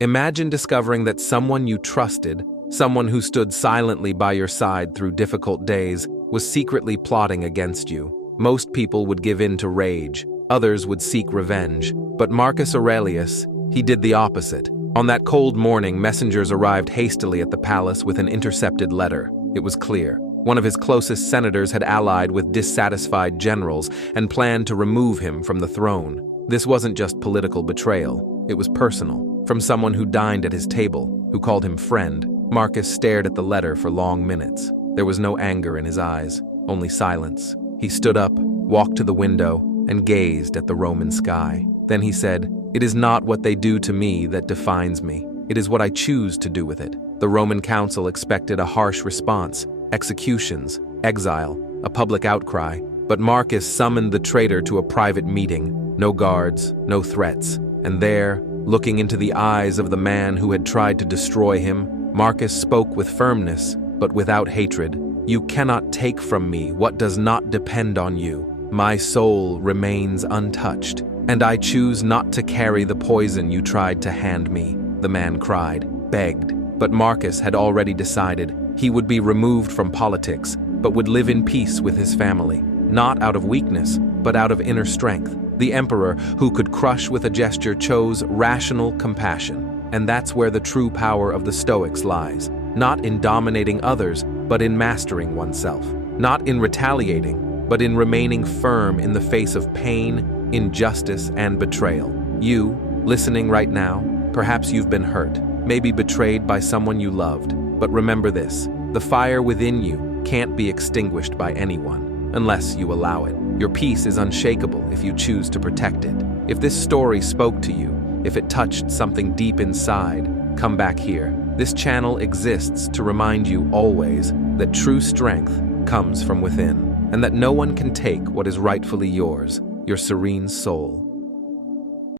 Imagine discovering that someone you trusted, someone who stood silently by your side through difficult days, was secretly plotting against you. Most people would give in to rage, others would seek revenge. But Marcus Aurelius, he did the opposite. On that cold morning, messengers arrived hastily at the palace with an intercepted letter. It was clear. One of his closest senators had allied with dissatisfied generals and planned to remove him from the throne. This wasn't just political betrayal, it was personal. From someone who dined at his table, who called him friend. Marcus stared at the letter for long minutes. There was no anger in his eyes, only silence. He stood up, walked to the window, and gazed at the Roman sky. Then he said, "It is not what they do to me that defines me. It is what I choose to do with it." The Roman council expected a harsh response, executions, exile, a public outcry. But Marcus summoned the traitor to a private meeting. No guards, no threats. And there, looking into the eyes of the man who had tried to destroy him, Marcus spoke with firmness, but without hatred. "You cannot take from me what does not depend on you. My soul remains untouched, and I choose not to carry the poison you tried to hand me," the man cried, begged. But Marcus had already decided he would be removed from politics, but would live in peace with his family, not out of weakness, but out of inner strength. The emperor, who could crush with a gesture, chose rational compassion. And that's where the true power of the Stoics lies. Not in dominating others, but in mastering oneself. Not in retaliating, but in remaining firm in the face of pain, injustice, and betrayal. You, listening right now, perhaps you've been hurt, maybe betrayed by someone you loved. But remember this, the fire within you can't be extinguished by anyone, unless you allow it. Your peace is unshakable if you choose to protect it. If this story spoke to you, if it touched something deep inside, come back here. This channel exists to remind you always that true strength comes from within, and that no one can take what is rightfully yours, your serene soul.